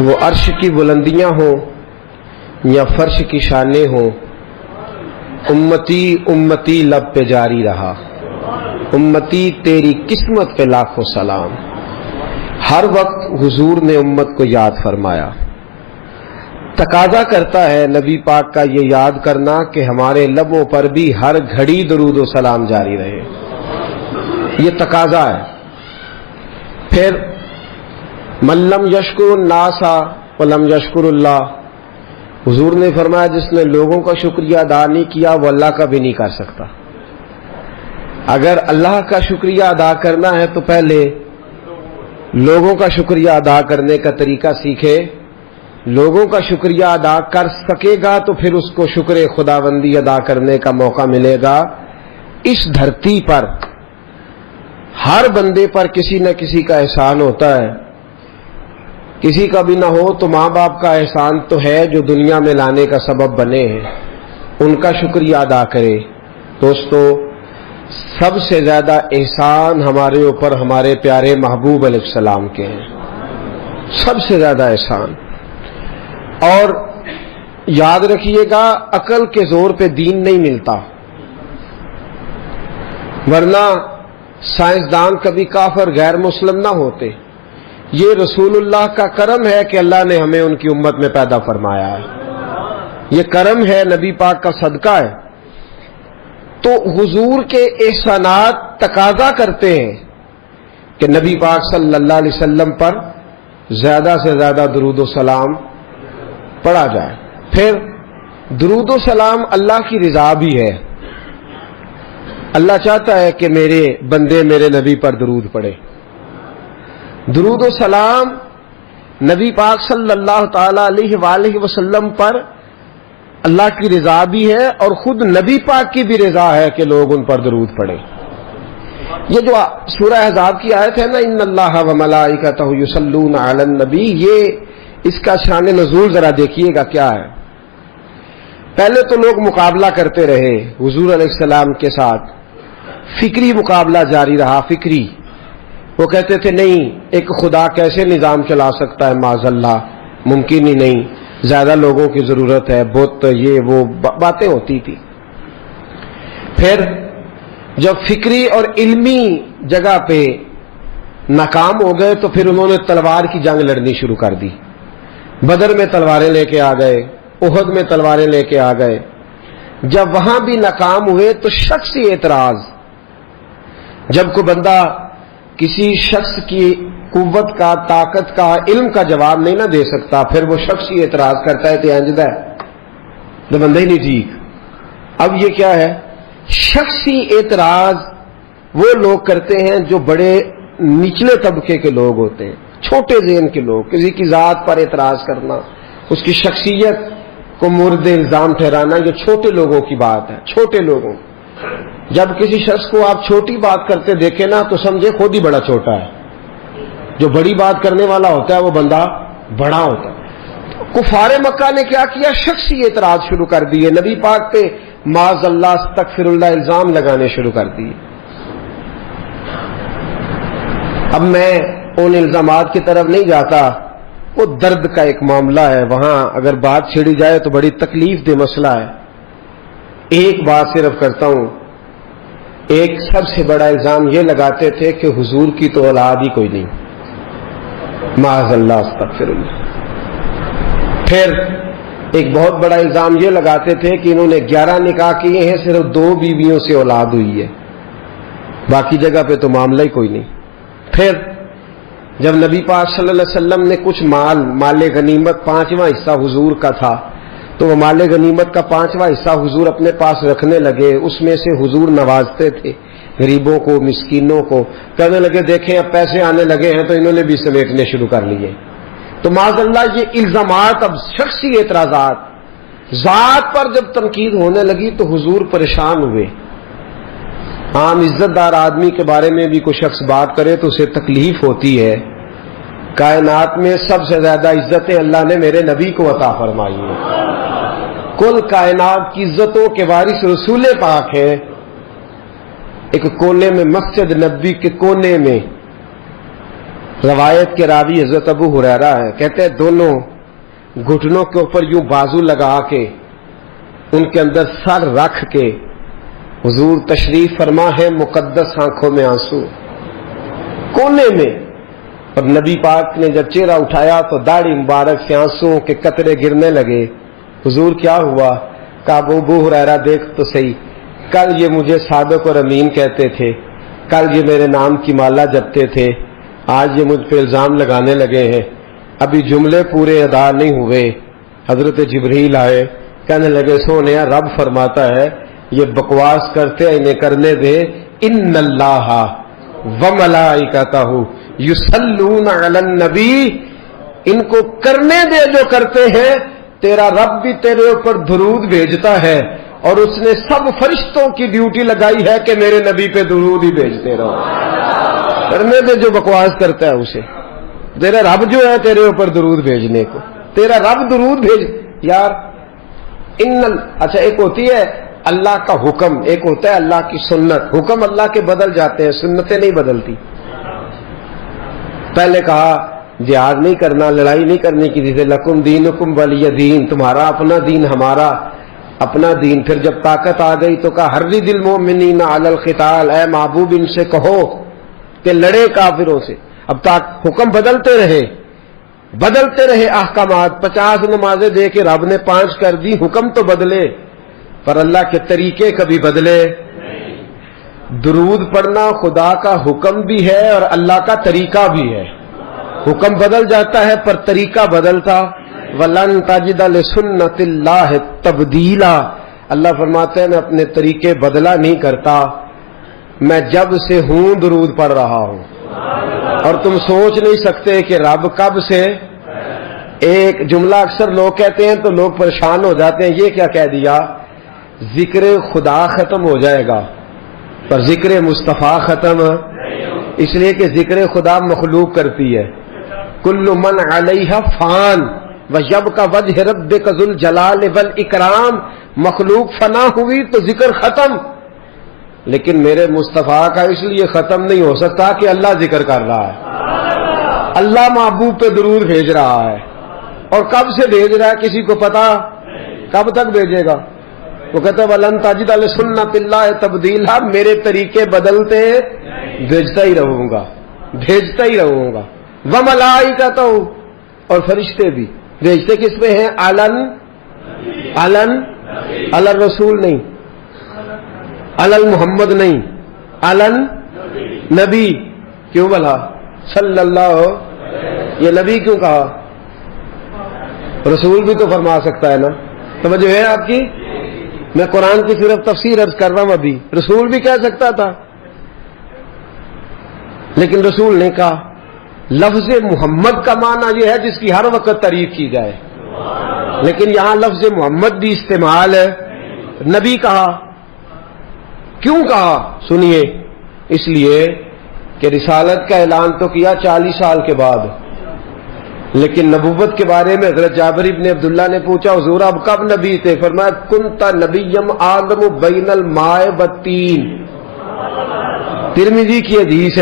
وہ عرش کی بلندیاں ہوں یا فرش کی شانیں ہوں، امتی امتی لب پہ جاری رہا، امتی تیری قسمت پہ لاکھوں سلام۔ ہر وقت حضور نے امت کو یاد فرمایا۔ تقاضا کرتا ہے نبی پاک کا یہ یاد کرنا کہ ہمارے لبوں پر بھی ہر گھڑی درود و سلام جاری رہے، یہ تقاضا ہے۔ پھر من لم یشکر الناس ولم یشکر اللہ، حضور نے فرمایا جس نے لوگوں کا شکریہ ادا نہیں کیا وہ اللہ کا بھی نہیں کر سکتا۔ اگر اللہ کا شکریہ ادا کرنا ہے تو پہلے لوگوں کا شکریہ ادا کرنے کا طریقہ سیکھے، لوگوں کا شکریہ ادا کر سکے گا تو پھر اس کو شکر خداوندی ادا کرنے کا موقع ملے گا۔ اس دھرتی پر ہر بندے پر کسی نہ کسی کا احسان ہوتا ہے، کسی کا بھی نہ ہو تو ماں باپ کا احسان تو ہے جو دنیا میں لانے کا سبب بنے ہیں، ان کا شکریہ ادا کرے۔ دوستو، سب سے زیادہ احسان ہمارے اوپر ہمارے پیارے محبوب علیہ السلام کے ہیں، سب سے زیادہ احسان۔ اور یاد رکھیے گا عقل کے زور پہ دین نہیں ملتا، ورنہ سائنسدان کبھی کافر غیر مسلم نہ ہوتے۔ یہ رسول اللہ کا کرم ہے کہ اللہ نے ہمیں ان کی امت میں پیدا فرمایا ہے، یہ کرم ہے، نبی پاک کا صدقہ ہے۔ تو حضور کے احسانات تقاضا کرتے ہیں کہ نبی پاک صلی اللہ علیہ وسلم پر زیادہ سے زیادہ درود و سلام پڑھا جائے۔ پھر درود و سلام اللہ کی رضا بھی ہے، اللہ چاہتا ہے کہ میرے بندے میرے نبی پر درود پڑھے۔ درود و سلام نبی پاک صلی اللہ تعالی علیہ وآلہ وسلم پر اللہ کی رضا بھی ہے اور خود نبی پاک کی بھی رضا ہے کہ لوگ ان پر درود پڑھیں۔ یہ جو سورہ احزاب کی آیت ہے نا، ان اللہ و ملائکتہ یصلون علی النبی، یہ اس کا شان نزول ذرا دیکھیے گا کیا ہے۔ پہلے تو لوگ مقابلہ کرتے رہے حضور علیہ السلام کے ساتھ، فکری مقابلہ جاری رہا، فکری۔ وہ کہتے تھے نہیں، ایک خدا کیسے نظام چلا سکتا ہے، معاذ اللہ، ممکن ہی نہیں، زیادہ لوگوں کی ضرورت ہے، بت یہ وہ باتیں ہوتی تھی۔ پھر جب فکری اور علمی جگہ پہ ناکام ہو گئے تو پھر انہوں نے تلوار کی جنگ لڑنی شروع کر دی، بدر میں تلواریں لے کے آ گئے، احد میں تلواریں لے کے آ گئے۔ جب وہاں بھی ناکام ہوئے تو شخصی اعتراض، جب کوئی بندہ کسی شخص کی قوت کا، طاقت کا، علم کا جواب نہیں نہ دے سکتا، پھر وہ شخصی اعتراض کرتا ہے تو انجدہ ہے تو بندہ ہی نہیں ٹھیک۔ اب یہ کیا ہے؟ شخصی اعتراض وہ لوگ کرتے ہیں جو بڑے نچلے طبقے کے لوگ ہوتے ہیں، چھوٹے ذہن کے لوگ، کسی کی ذات پر اعتراض کرنا، اس کی شخصیت کو مورد الزام ٹھہرانا، یہ چھوٹے لوگوں کی بات ہے، چھوٹے لوگوں۔ جب کسی شخص کو آپ چھوٹی بات کرتے دیکھیں نا تو سمجھے خود ہی بڑا چھوٹا ہے، جو بڑی بات کرنے والا ہوتا ہے وہ بندہ بڑا ہوتا ہے۔ کفار مکہ نے کیا کیا؟ شخصی اعتراض شروع کر دیے، نبی پاک پہ معاذ اللہ استغفر اللہ الزام لگانے شروع کر دیے۔ اب میں ان الزامات کی طرف نہیں جاتا، وہ درد کا ایک معاملہ ہے، وہاں اگر بات چھڑی جائے تو بڑی تکلیف دہ مسئلہ ہے۔ ایک بات صرف کرتا ہوں، ایک سب سے بڑا الزام یہ لگاتے تھے کہ حضور کی تو اولاد ہی کوئی نہیں، معاذ اللہ استغفر اللہ۔ پھر ایک بہت بڑا الزام یہ لگاتے تھے کہ انہوں نے 11 نکاح کیے ہیں، صرف 2 بیویوں سے اولاد ہوئی ہے، باقی جگہ پہ تو معاملہ ہی کوئی نہیں۔ پھر جب نبی پاک صلی اللہ علیہ وسلم نے کچھ مال غنیمت 5واں حصہ حضور کا تھا، تو وہ مال غنیمت کا 5واں حصہ حضور اپنے پاس رکھنے لگے، اس میں سے حضور نوازتے تھے غریبوں کو، مسکینوں کو، کہنے لگے دیکھیں اب پیسے آنے لگے ہیں تو انہوں نے بھی سمیٹنے شروع کر لیے۔ تو معاذ اللہ یہ الزامات، اب شخصی اعتراضات، ذات پر جب تنقید ہونے لگی تو حضور پریشان ہوئے۔ عام عزت دار آدمی کے بارے میں بھی کوئی شخص بات کرے تو اسے تکلیف ہوتی ہے۔ کائنات میں سب سے زیادہ عزتیں اللہ نے میرے نبی کو عطا فرمائی ہیں، کل کائنات کی عزتوں کے وارث رسول پاک ہے۔ ایک کونے میں مسجد نبی کے کونے میں روایت کے راوی حضرت ابو ہریرہ ہے، کہتے ہیں دونوں گھٹنوں کے اوپر یوں بازو لگا کے ان کے اندر سر رکھ کے حضور تشریف فرما ہے، مقدس آنکھوں میں آنسو کونے میں، اور نبی پاک نے جب چہرہ اٹھایا تو داڑھی مبارک سے آنسوؤں کے قطرے گرنے لگے۔ حضور کیا ہوا؟ کہا ابو ہریرہ دیکھ تو صحیح، کل یہ مجھے صادق اور امین کہتے تھے، کل یہ میرے نام کی مالا جپتے تھے، آج یہ مجھ پہ الزام لگانے لگے ہیں، ابھی جملے پورے ادا نہیں ہوئے۔ حضرت جبریل آئے، کہنے لگے سونیا رب فرماتا ہے یہ بکواس کرتے ہیں انہیں کرنے دے، ان اللہ وملائکتہ یصلون علی النبی، ان کو کرنے دے جو کرتے ہیں، تیرا رب بھی تیرے اوپر درود بھیجتا ہے، اور اس نے سب فرشتوں کی ڈیوٹی لگائی ہے کہ میرے نبی پہ درود ہی بھیجتے رہو۔ کرنے دے جو بکواس کرتا ہے اسے، تیرا رب جو ہے تیرے اوپر درود بھیجنے کو، تیرا رب درود بھیج یار۔ اچھا ایک ہوتی ہے اللہ کا حکم، ایک ہوتا ہے اللہ کی سنت۔ حکم اللہ کے بدل جاتے ہیں، سنتیں نہیں بدلتی۔ پہلے کہا جہاد نہیں کرنا، لڑائی نہیں کرنی کسی سے، لکم دینکم ولی دین، تمہارا اپنا دین ہمارا اپنا دین۔ پھر جب طاقت آ گئی تو کہا حرِّض المؤمنین علی القتال، اے محبوب ان سے کہو کہ لڑے کافروں سے۔ اب تک حکم بدلتے رہے احکامات، 50 نمازیں دے کے رب نے 5 کر دی، حکم تو بدلے پر اللہ کے طریقے کبھی بدلے۔ درود پڑھنا خدا کا حکم بھی ہے اور اللہ کا طریقہ بھی ہے۔ حکم بدل جاتا ہے پر طریقہ بدلتا۔ وَلَن تَجِدَ لِسُنَّتِ اللَّهِ تَبْدِيلًا، اللہ فرماتے ہیں میں اپنے طریقے بدلا نہیں کرتا، میں جب سے ہوں درود پڑھ رہا ہوں، اور تم سوچ نہیں سکتے کہ رب کب سے۔ ایک جملہ اکثر لوگ کہتے ہیں تو لوگ پریشان ہو جاتے ہیں، یہ کیا کہہ دیا؟ ذکر خدا ختم ہو جائے گا پر ذکر مصطفیٰ ختم، اس لیے کہ ذکر خدا مخلوق کرتی ہے۔ کل من علیہ فان ویبقی وجہ ربک ذو الجلال والاکرام، مخلوق فنا ہوئی تو ذکر ختم، لیکن میرے مصطفیٰ کا اس لیے ختم نہیں ہو سکتا کہ اللہ ذکر کر رہا ہے، اللہ محبوب پہ درود بھیج رہا ہے، اور کب سے بھیج رہا ہے کسی کو پتا؟ کب تک بھیجے گا؟ وہ کہتا ہے وَلَن تَجِدَ لِسُنَّتِ اللَّهِ تَبْدِيلًا، میرے طریقے بدلتے بھیجتا ہی رہوں گا۔ وَمَلَائِکَتُهُ، اور فرشتے بھی بھیجتے کس پہ ہیں؟ علی الرسول نہیں، علی المحمد نہیں، علی نبی۔ کیوں بلا صلی اللہ، یہ نبی کیوں کہا؟ رسول بھی تو فرما سکتا ہے نا، توجہ ہے آپ کی؟ میں قرآن کی صرف تفسیر عرض کر رہا ہوں، ابھی رسول بھی کہہ سکتا تھا لیکن رسول نے کہا۔ لفظ محمد کا معنی یہ ہے جس کی ہر وقت تعریف کی جائے، لیکن یہاں لفظ محمد بھی استعمال ہے، نبی کہا۔ کیوں کہا سنیے، اس لیے کہ رسالت کا اعلان تو کیا 40 سال کے بعد، لیکن نبوت کے بارے میں حضرت جابر ابن عبداللہ نے پوچھا حضور آپ کب نبی تھے؟ فرمایا کنت نبیم آدم بین الماء والطین، ترمذی کی حدیث ہے۔